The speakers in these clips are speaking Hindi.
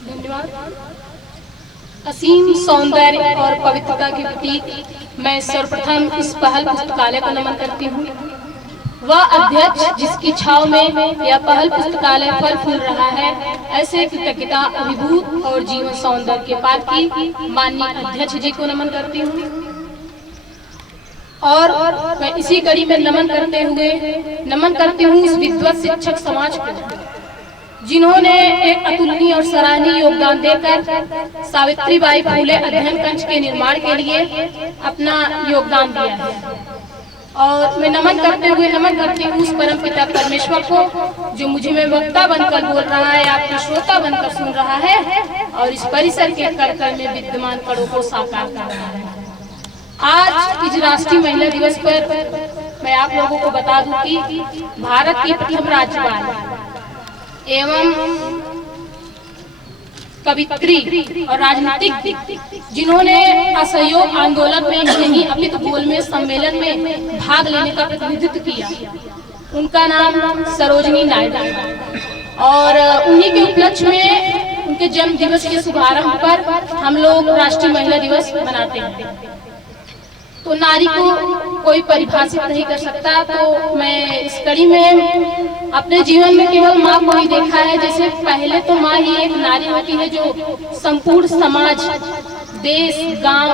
धन्यवाद। असीम सौंदर्य और पवित्रता के प्रतीक मैं सर्वप्रथम इस पहल पुस्तकालय को नमन करती हूँ। वह अध्यक्ष जिसकी छाव में यह पहल पुस्तकालय फल फूल रहा है, ऐसे कृतज्ञता अभिभूत और जीवन सौंदर्य के पात्रकी माननीय अध्यक्ष जी को नमन करती हूँ। और मैं इसी कड़ी में नमन करती हूँ इस विद्वत शिक्षक समाज को, जिन्होंने एक अतुलनीय और सराहनीय योगदान देकर सावित्रीबाई फुले अध्ययन कक्ष के निर्माण के लिए अपना योगदान दिया है। और मैं नमन करती हूँ उस परम पिता परमेश्वर को, जो मुझे में वक्ता बनकर बोल रहा है, आपके श्रोता बनकर सुन रहा है और इस परिसर के कण में विद्यमान कणों को साकार कर रहा है। आज इस राष्ट्रीय महिला दिवस पर मैं आप लोगों को बता दूं कि भारत की प्रथम राज्यपाल एवं कवित्री और राजनीतिक, जिन्होंने असहयोग आंदोलन में ही नहीं अपितु गोलमेज सम्मेलन में भाग लेने का प्रतिनिधित्व किया, उनका नाम सरोजिनी नायडू। और उन्हीं के उपलक्ष्य में उनके जन्म दिवस के शुभारंभ पर हम लोग राष्ट्रीय महिला दिवस मनाते हैं। तो नारी को कोई परिभाषित नहीं कर सकता, तो मैं इस कड़ी में अपने जीवन में केवल माँ को ही देखा है। जैसे पहले तो माँ ही एक नारी होती है जो संपूर्ण समाज, देश, गांव,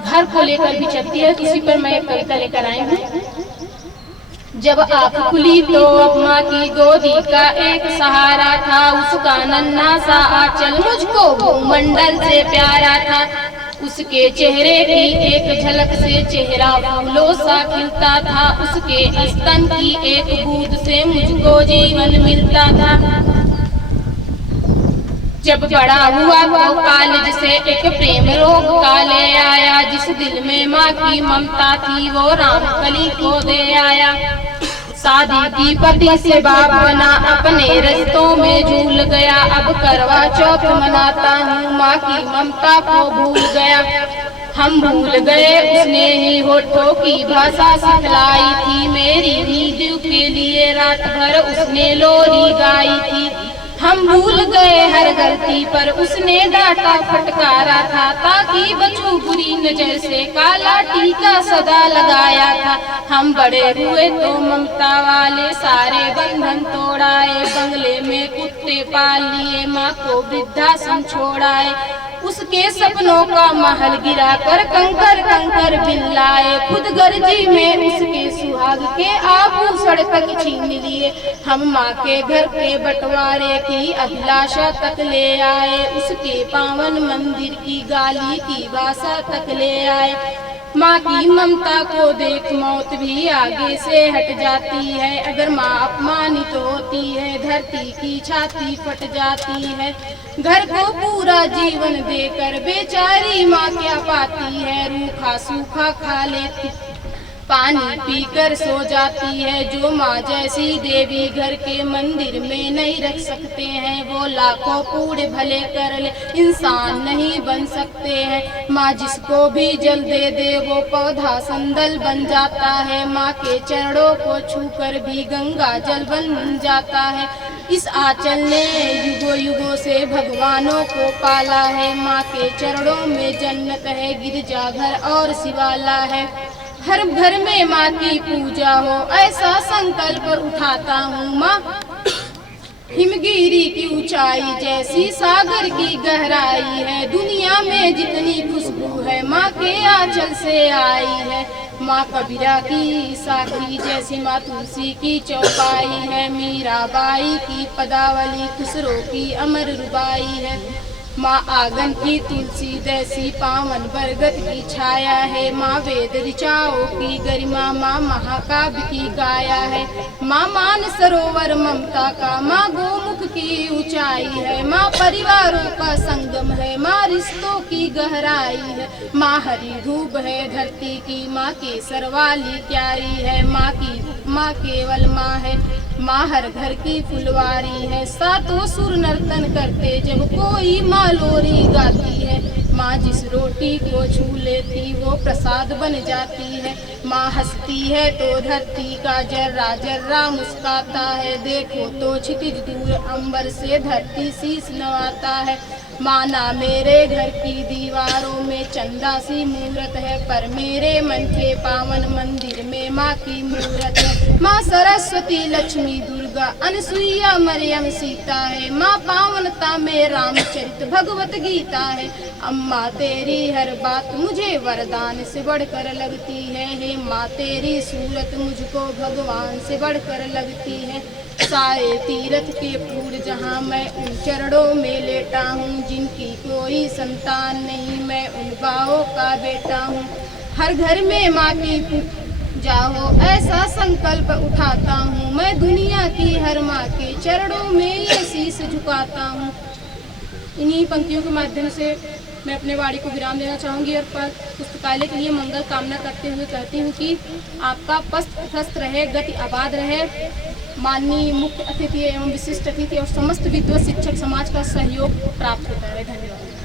घर को लेकर भी चलती है। तो इसी पर मैं एक कविता लेकर आई हूँ। जब आँख खुली तो अब माँ की गोदी का एक सहारा था, उसका नन्हा सा आंचल मुझको भूमंडल से प्यारा था। उसके चेहरे की एक झलक से चेहरा फूलों सा खिलता था, उसके स्तन की एक बूंद से मुझको जीवन मिलता था। जब बड़ा हुआ तो कॉलेज से एक प्रेम रोग का ले आया, जिस दिल में माँ की ममता थी वो रामकली को दे आया। शादी की पति से बाप बना, अपने रिश्तों में झूल गया, अब करवा चौथ मनाता हूँ, माँ की ममता को भूल गया। हम भूल गए उसने ही होठों की भाषा सिखलाई थी, मेरी नींद के लिए रात भर उसने लोरी गाई थी। हम भूल गए हर गलती पर उसने डांटा फटकारा था, ताकि बचूं बुरी नजर से काला टीका सदा लगाया था। हम बड़े हुए तो ममता वाले सारे बंधन तोड़ाए, बंगले में कुत्ते पाल लिए, माँ को वृद्धाश्रम छोड़ाए। उसके सपनों का महल गिरा कर कंकर कंकर बिल्लाए, खुद गर्जी में उसके सुहाग के आभूषण तक छीन लिए। हम माँ के घर के बंटवारे की अभिलाषा तक ले आए, उसके पावन मंदिर की गाली की भाषा तक ले आए। माँ की ममता को देख मौत भी आगे से हट जाती है, अगर माँ अपमानित होती है धरती की छाती फट जाती है। घर को पूरा जीवन देकर बेचारी माँ क्या पाती है, रूखा सूखा खा लेती, पानी पीकर सो जाती है। जो माँ जैसी देवी घर के मंदिर में नहीं रख सकते हैं, वो लाखों कूड़े भले कर ले इंसान नहीं बन सकते हैं। माँ जिसको भी जल दे दे वो पौधा संदल बन जाता है, माँ के चरणों को छूकर भी गंगा जल बन जाता है। इस आंचल ने युगों युगों से भगवानों को पाला है, माँ के चरणों में जन्नत है, गिरजाघर और शिवाला है। हर घर में माँ की पूजा हो ऐसा संकल्प उठाता हूँ। माँ हिमगिरी की ऊंचाई जैसी सागर की गहराई है, दुनिया में जितनी खुशबू है माँ के आंचल से आई है। माँ कबीरा की साखी जैसी माँ तुलसी की चौपाई है, मीराबाई की पदावली खुसरो की अमर रुबाई है। माँ आंगन की तुलसी जैसी पावन बरगद की छाया है, माँ वेद ऋचाओं की गरिमा, माँ महाकाव्य की गाया है। माँ मान सरोवर ममता का, माँ गोमुख की ऊंचाई है, माँ परिवारों का संगम है, माँ रिश्तों की गहराई है। माँ हरी धूप है धरती की, माँ केसर वाली क्यारी है, माँ केवल माँ है, माँ हर घर की फुलवारी है। सातों सुर नर्तन करते जब कोई माँ लोरी गाती है, माँ जिस रोटी को छू लेती वो प्रसाद बन जाती है। माँ हंसती है तो धरती का जर्रा जर्रा मुस्काता है। देखो तो क्षितिज दूर अंबर से धरती शीस नवाता है। माना मेरे घर की दीवारों में चंदा सी मूरत है, पर मेरे मन के पावन मंदिर में माँ की मूरत है। माँ सरस्वती लक्ष्मी दुर्गा अनसुईया मरियम सीता है। माँ पावनता में रामचरित भगवत गीता है। अम्मा तेरी हर बात मुझे वरदान से बढ़कर लगती है। हे माँ तेरी सूरत मुझको भगवान से बढ़कर लगती है। सारे तीर्थ के पूर जहाँ मैं उन चरणों में लेटा हूँ, जिनकी कोई संतान नहीं मैं उन बाहों का बेटा हूँ। हर घर में माँ की पूजा हो ऐसा संकल्प उठाता हूँ, मैं दुनिया की हर माँ के चरणों में ये शीश झुकाता हूँ। इन्हीं पंक्तियों के माध्यम से मैं अपने वाणी को विराम देना चाहूँगी और पुस्तकालय के लिए मंगल कामना करते हुए कहती हूँ कि आपका पस्त रहे, गति आबाद रहे। माननीय मुख्य अतिथि एवं विशिष्ट अतिथि और समस्त विद्वत शिक्षक समाज का सहयोग प्राप्त होता है। धन्यवाद।